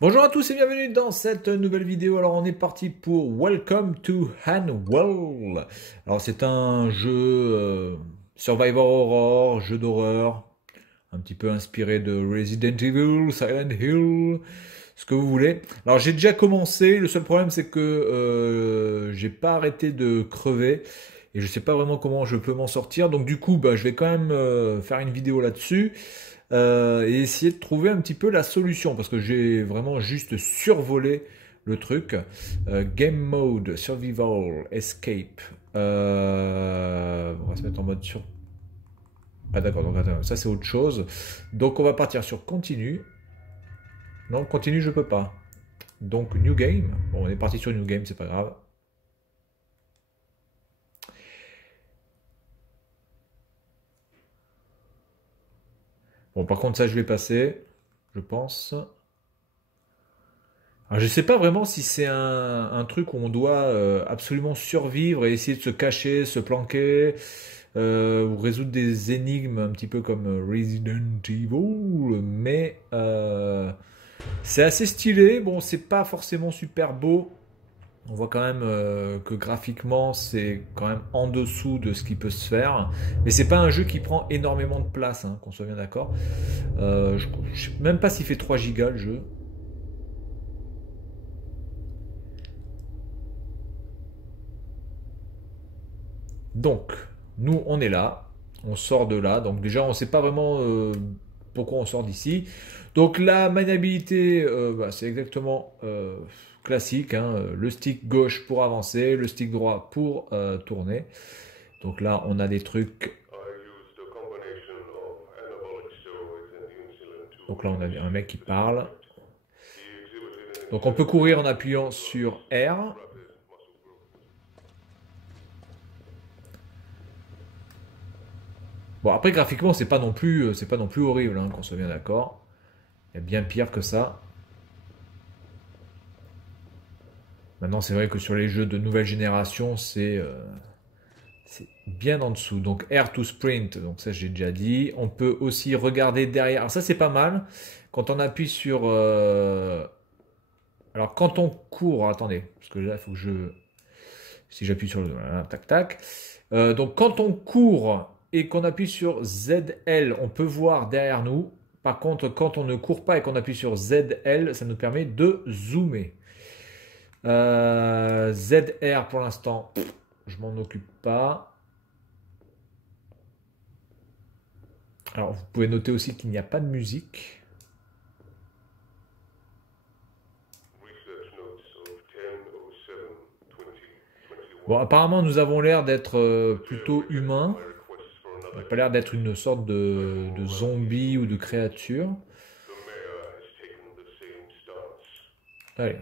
Bonjour à tous et bienvenue dans cette nouvelle vidéo. Alors on est parti pour Welcome to Hanwell. Alors c'est un jeu Survivor Horror, jeu d'horreur, un petit peu inspiré de Resident Evil, Silent Hill, ce que vous voulez. Alors j'ai déjà commencé, le seul problème c'est que j'ai pas arrêté de crever et je sais pas vraiment comment je peux m'en sortir. Donc du coup je vais quand même faire une vidéo là-dessus et essayer de trouver un petit peu la solution parce que j'ai vraiment juste survolé le truc. Game mode, survival, escape. On va se mettre en mode sur. Ah d'accord, donc attends, ça c'est autre chose. Donc on va partir sur continue. Non, continue je peux pas. Donc new game. Bon, on est parti sur new game, c'est pas grave. Bon, par contre ça je vais passer, je pense. Alors, je sais pas vraiment si c'est un truc où on doit absolument survivre et essayer de se cacher, se planquer, ou résoudre des énigmes un petit peu comme Resident Evil, mais c'est assez stylé. Bon, c'est pas forcément super beau. On voit quand même que graphiquement c'est quand même en dessous de ce qui peut se faire, mais c'est pas un jeu qui prend énormément de place, hein, qu'on soit bien d'accord. Je sais même pas s'il fait 3 gigas le jeu. Donc, nous, on est là, on sort de là. Donc déjà, on ne sait pas vraiment pourquoi on sort d'ici. Donc la maniabilité, c'est exactement classique, hein. Le stick gauche pour avancer, le stick droit pour tourner. Donc là, on a des trucs. Donc là, on a un mec qui parle. Donc on peut courir en appuyant sur R. Bon, après graphiquement, c'est pas non plus horrible, hein, qu'on soit bien d'accord. Il y a bien pire que ça. Maintenant, c'est vrai que sur les jeux de nouvelle génération, c'est bien en dessous. Donc R to sprint, donc ça j'ai déjà dit. On peut aussi regarder derrière. Alors ça c'est pas mal. Quand on appuie sur... Alors quand on court, attendez, parce que là il faut que je... Si j'appuie sur le... Voilà, tac tac. Donc quand on court et qu'on appuie sur ZL, on peut voir derrière nous. Par contre, quand on ne court pas et qu'on appuie sur ZL, ça nous permet de zoomer. ZR pour l'instant, je m'en occupe pas. Alors vous pouvez noter aussi qu'il n'y a pas de musique. Bon, apparemment nous avons l'air d'être plutôt humains. On n'a pas l'air d'être une sorte de zombie ou de créature. Allez.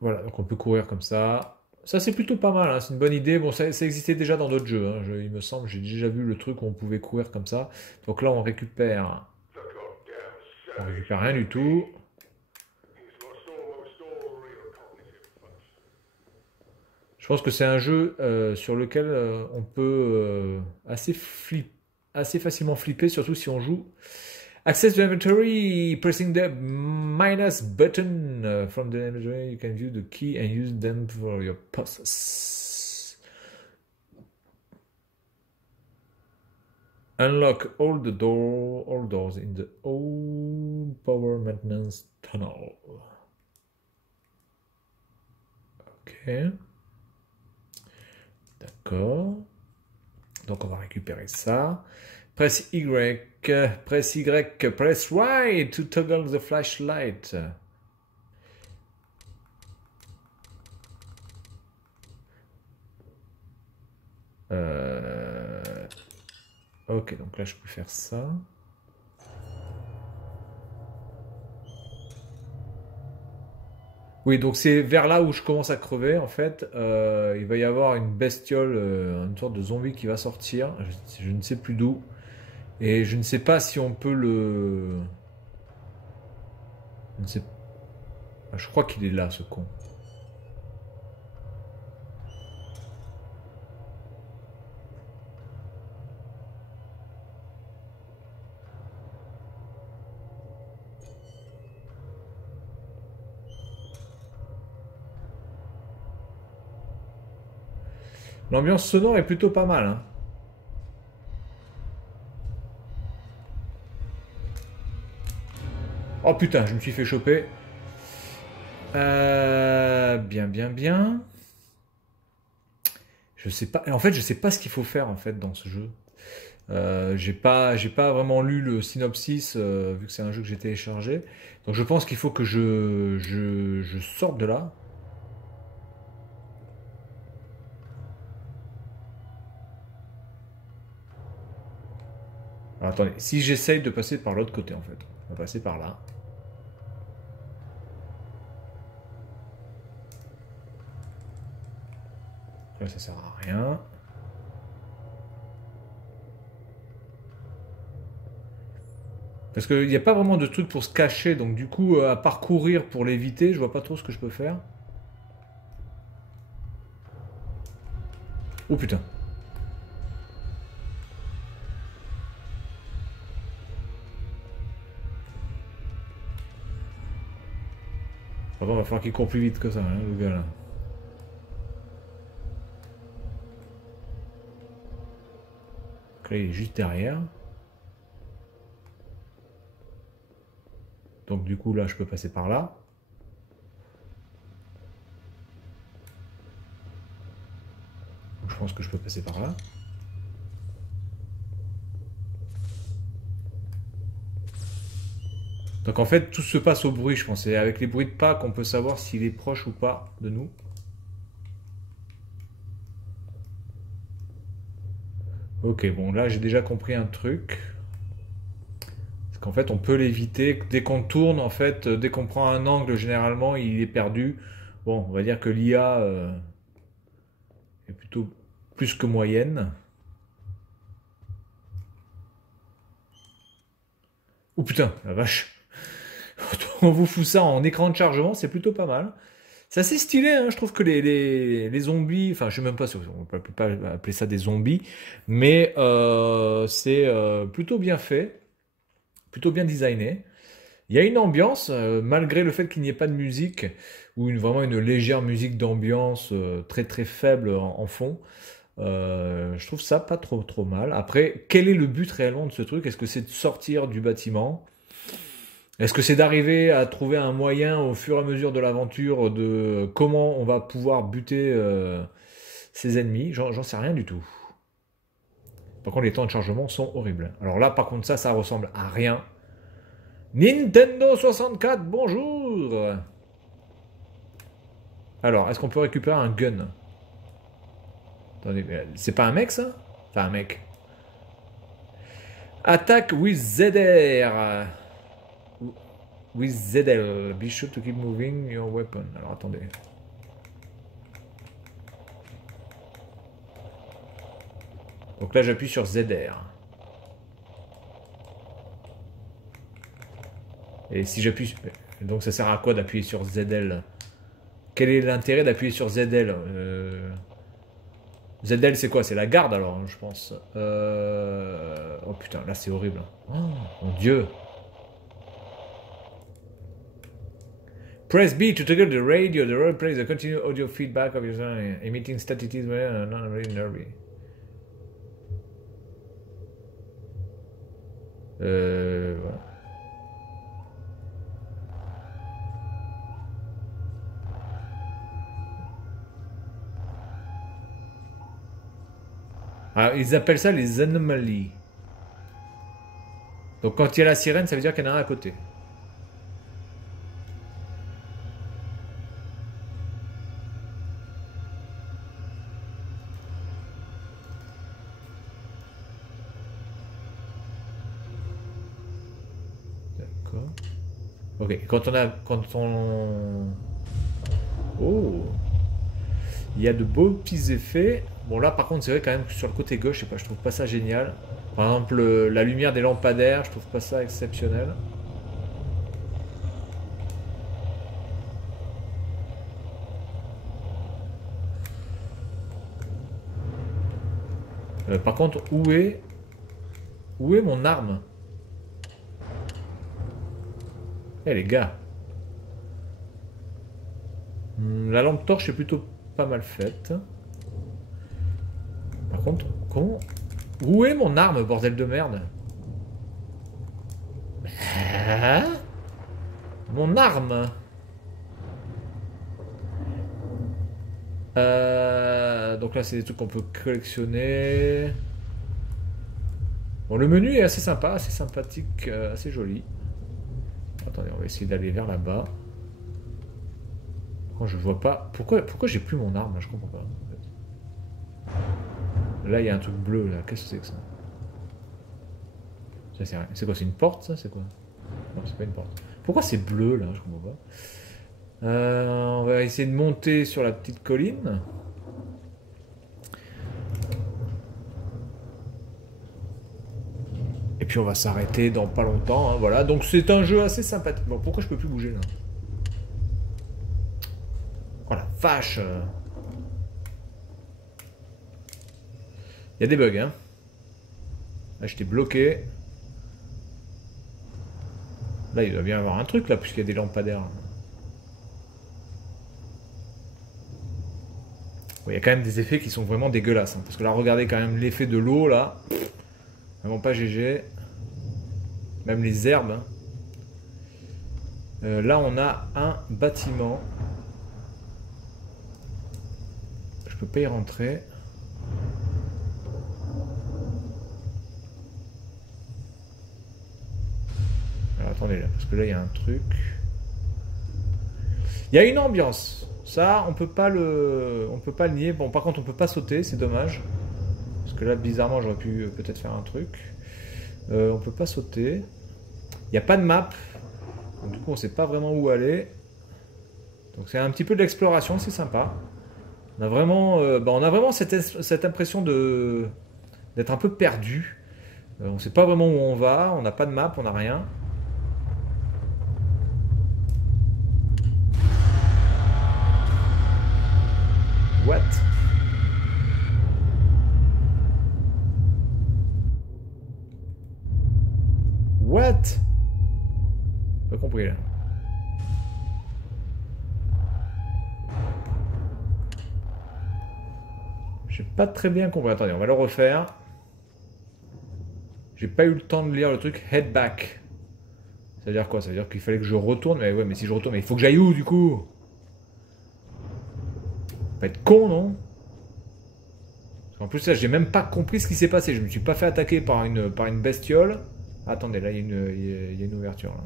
Voilà, donc on peut courir comme ça. Ça c'est plutôt pas mal, hein, c'est une bonne idée. Bon, ça existait déjà dans d'autres jeux, hein. Il me semble, j'ai déjà vu le truc où on pouvait courir comme ça. Donc là on récupère rien du tout. Je pense que c'est un jeu sur lequel on peut assez facilement flipper, surtout si on joue. Access to inventory, pressing the minus button from the inventory, you can view the key and use them for your puzzles. Unlock all doors in the old power maintenance tunnel. Ok. D'accord. Donc on va récupérer ça. Press Y, press Y, press right to toggle the flashlight. Ok, donc là je peux faire ça. Oui, donc c'est vers là où je commence à crever en fait. Il va y avoir une bestiole, une sorte de zombie qui va sortir. Je ne sais plus d'où. Et je ne sais pas si on peut le... Je ne sais... Ah, je crois qu'il est là, ce con. L'ambiance sonore est plutôt pas mal, hein. Oh putain, je me suis fait choper. Bien, bien, bien. Je sais pas. En fait, je sais pas ce qu'il faut faire en fait dans ce jeu. J'ai pas vraiment lu le synopsis vu que c'est un jeu que j'ai téléchargé. Donc je pense qu'il faut que je sorte de là. Alors, attendez, si j'essaye de passer par l'autre côté en fait, on va passer par là. Là, ça sert à rien. Parce qu'il n'y a pas vraiment de truc pour se cacher, donc du coup, à parcourir pour l'éviter, je vois pas trop ce que je peux faire. Oh putain. Pardon, va falloir qu'il court plus vite que ça, hein, le gars là. Donc là, il est juste derrière. Donc du coup, là, je peux passer par là. Donc, je pense que je peux passer par là. Donc en fait, tout se passe au bruit, je pense. C'est avec les bruits de pas qu'on peut savoir s'il est proche ou pas de nous. Ok, bon, là, j'ai déjà compris un truc. C'est qu'en fait, on peut l'éviter. Dès qu'on tourne, en fait, dès qu'on prend un angle, généralement, il est perdu. Bon, on va dire que l'IA est plutôt plus que moyenne. Oh putain, la vache. On vous fout ça en écran de chargement, c'est plutôt pas mal. C'est assez stylé, hein. Je trouve que les zombies, enfin je sais même pas si on peut pas appeler ça des zombies, mais c'est plutôt bien fait, plutôt bien designé. Il y a une ambiance, malgré le fait qu'il n'y ait pas de musique, ou vraiment une légère musique d'ambiance très très faible en fond. Je trouve ça pas trop trop mal. Après, quel est le but réellement de ce truc? Est-ce que c'est de sortir du bâtiment? Est-ce que c'est d'arriver à trouver un moyen au fur et à mesure de l'aventure de comment on va pouvoir buter ses ennemis? J'en sais rien du tout. Par contre, les temps de chargement sont horribles. Alors là, par contre, ça ressemble à rien. Nintendo 64, bonjour! Alors, est-ce qu'on peut récupérer un gun? Attendez, c'est pas un mec ça? Enfin, un mec. Attack with ZR. With ZL. Be sure to keep moving your weapon. Alors, attendez. Donc là, j'appuie sur ZR. Et si j'appuie... Donc ça sert à quoi d'appuyer sur ZL? Quel est l'intérêt d'appuyer sur ZL? ZL, c'est quoi? C'est la garde alors, je pense. Oh putain, là c'est horrible. Oh, mon dieu. Press B to toggle the radio. The radio plays the continuous audio feedback of your sound, emitting statistics not very nervy. Voilà. Ah, ils appellent ça les anomalies. Donc quand il y a la sirène, ça veut dire qu'il y en a un à côté. D'accord. Ok, quand on a... Quand on... Oh, il y a de beaux petits effets. Bon là par contre c'est vrai quand même que sur le côté gauche, je sais pas, je trouve pas ça génial. Par exemple la lumière des lampadaires, je trouve pas ça exceptionnel. Par contre, où est mon arme? Eh les gars. La lampe torche est plutôt pas mal faite. Par contre, comment... Où est mon arme, bordel de merde? Hein? Mon arme. Donc là, c'est des trucs qu'on peut collectionner. Bon, le menu est assez sympa, assez sympathique, assez joli. Attendez, on va essayer d'aller vers là-bas. Je vois pas. Pourquoi j'ai plus mon arme là? Je comprends pas. En fait. Là, il y a un truc bleu là. Qu'est-ce que c'est que ça? Ça c'est rien. C'est quoi? C'est une porte ça? C'est quoi? Non, c'est pas une porte. Pourquoi c'est bleu là? Je comprends pas. On va essayer de monter sur la petite colline. Et puis on va s'arrêter dans pas longtemps. Hein, voilà. Donc c'est un jeu assez sympathique. Bon, pourquoi je peux plus bouger là? Oh la vache! Il y a des bugs, hein. Là, j'étais bloqué. Là, il doit bien y avoir un truc, là, puisqu'il y a des lampadaires. Bon, il y a quand même des effets qui sont vraiment dégueulasses. Hein, parce que là, regardez quand même l'effet de l'eau, là. Vraiment pas GG. Même les herbes. Hein. Là, on a un bâtiment. Je peux pas y rentrer. Alors, attendez là, parce que là il y a un truc. Il y a une ambiance. Ça, on peut pas le nier. Bon, par contre, on peut pas sauter, c'est dommage. Parce que là, bizarrement, j'aurais pu peut-être faire un truc. On peut pas sauter. Il n'y a pas de map. Donc, du coup, on sait pas vraiment où aller. Donc, c'est un petit peu de l'exploration, c'est sympa. On a vraiment cette impression d'être un peu perdu. On sait pas vraiment où on va. On n'a pas de map, on n'a rien. What? What? Pas compris là. J'ai pas très bien compris. Attendez, on va le refaire. J'ai pas eu le temps de lire le truc head back. Ça veut dire quoi? Ça veut dire qu'il fallait que je retourne. Mais ouais, mais si je retourne, mais il faut que j'aille où du coup? Pas être con, non? En plus, là, j'ai même pas compris ce qui s'est passé. Je me suis pas fait attaquer par une bestiole. Attendez, là, il y a une ouverture. Là.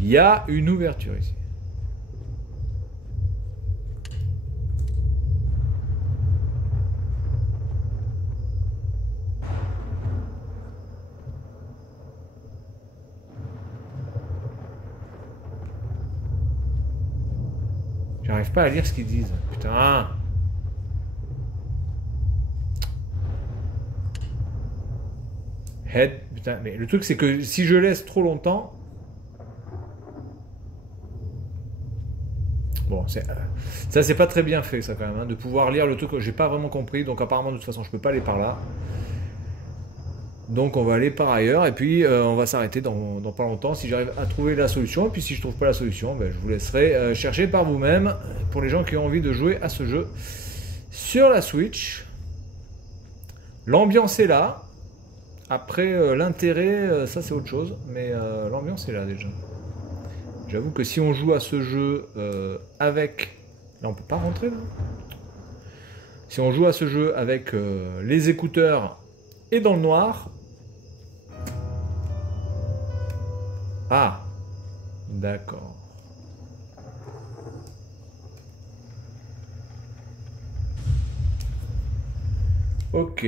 Il y a une ouverture ici. J'arrive pas à lire ce qu'ils disent. Putain. Head. Putain, mais le truc c'est que si je laisse trop longtemps... Bon, ça c'est pas très bien fait ça quand même, hein, de pouvoir lire le truc que j'ai pas vraiment compris. Donc apparemment de toute façon je peux pas aller par là. Donc on va aller par ailleurs et puis on va s'arrêter dans pas longtemps si j'arrive à trouver la solution. Et puis si je trouve pas la solution, ben, je vous laisserai chercher par vous-même pour les gens qui ont envie de jouer à ce jeu sur la Switch. L'ambiance est là. Après l'intérêt, ça c'est autre chose. Mais l'ambiance est là déjà. J'avoue que si on joue à ce jeu avec... Là on peut pas rentrer là. Si on joue à ce jeu avec les écouteurs et dans le noir... Ah, d'accord. Ok.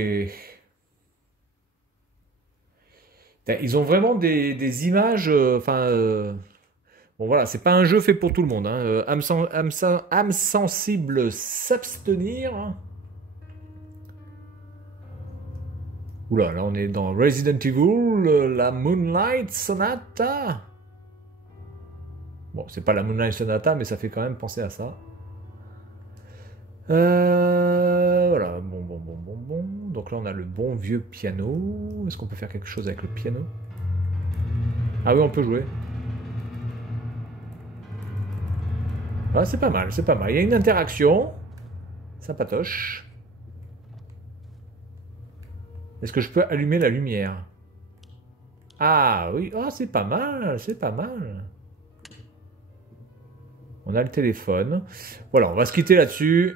Ils ont vraiment des images... bon voilà, c'est pas un jeu fait pour tout le monde. Hein. Âme sensible s'abstenir. Oula, là on est dans Resident Evil, la Moonlight Sonata. Bon, c'est pas la Moonlight Sonata, mais ça fait quand même penser à ça. Voilà, bon. Donc là on a le bon vieux piano. Est-ce qu'on peut faire quelque chose avec le piano? Ah oui, on peut jouer. Ah, c'est pas mal, c'est pas mal. Il y a une interaction. Sympatoche. Est-ce que je peux allumer la lumière? Ah oui, oh, c'est pas mal, c'est pas mal. On a le téléphone. Voilà, on va se quitter là-dessus.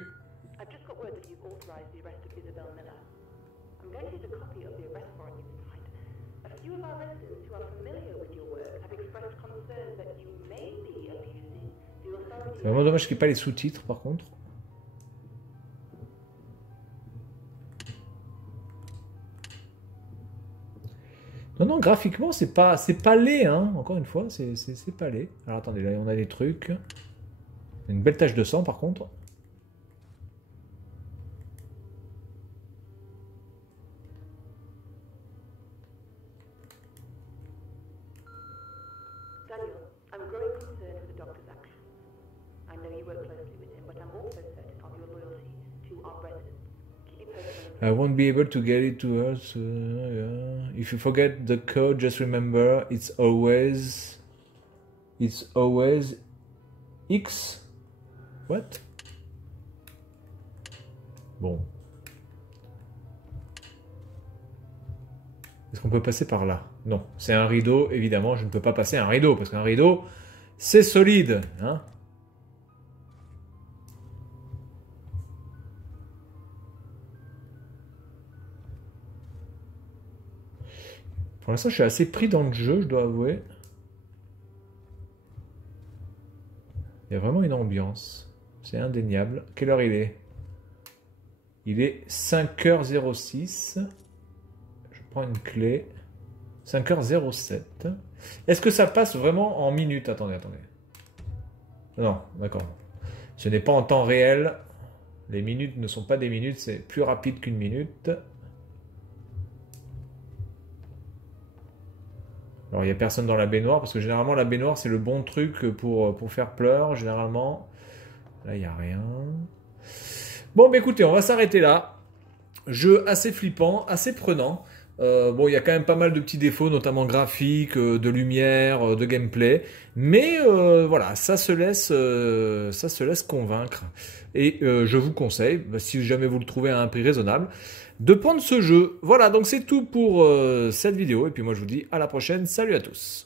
C'est vraiment dommage qu'il n'y ait pas les sous-titres par contre. Non, non, graphiquement, c'est pas laid, hein. Encore une fois, c'est pas laid. Alors attendez, là, on a des trucs. Une belle tache de sang, par contre. I won't be able to get it to us. Yeah. If you forget the code, just remember it's always X. What? Bon. Est-ce qu'on peut passer par là? Non. C'est un rideau, évidemment, je ne peux pas passer un rideau, parce qu'un rideau, c'est solide, hein? Pour l'instant, je suis assez pris dans le jeu, je dois avouer. Il y a vraiment une ambiance. C'est indéniable. Quelle heure il est? Il est 5h06. Je prends une clé. 5h07. Est-ce que ça passe vraiment en minutes? Attendez, attendez. Non, d'accord. Ce n'est pas en temps réel. Les minutes ne sont pas des minutes, c'est plus rapide qu'une minute. Alors, il n'y a personne dans la baignoire, parce que généralement, la baignoire, c'est le bon truc pour faire pleurer, généralement. Là, il n'y a rien. Bon, bah écoutez, on va s'arrêter là. Jeu assez flippant, assez prenant. Bon, il y a quand même pas mal de petits défauts, notamment graphiques, de lumière, de gameplay. Mais voilà, ça se laisse convaincre. Et je vous conseille, si jamais vous le trouvez à un prix raisonnable, de prendre ce jeu. Voilà, donc c'est tout pour cette vidéo. Et puis moi, je vous dis à la prochaine. Salut à tous.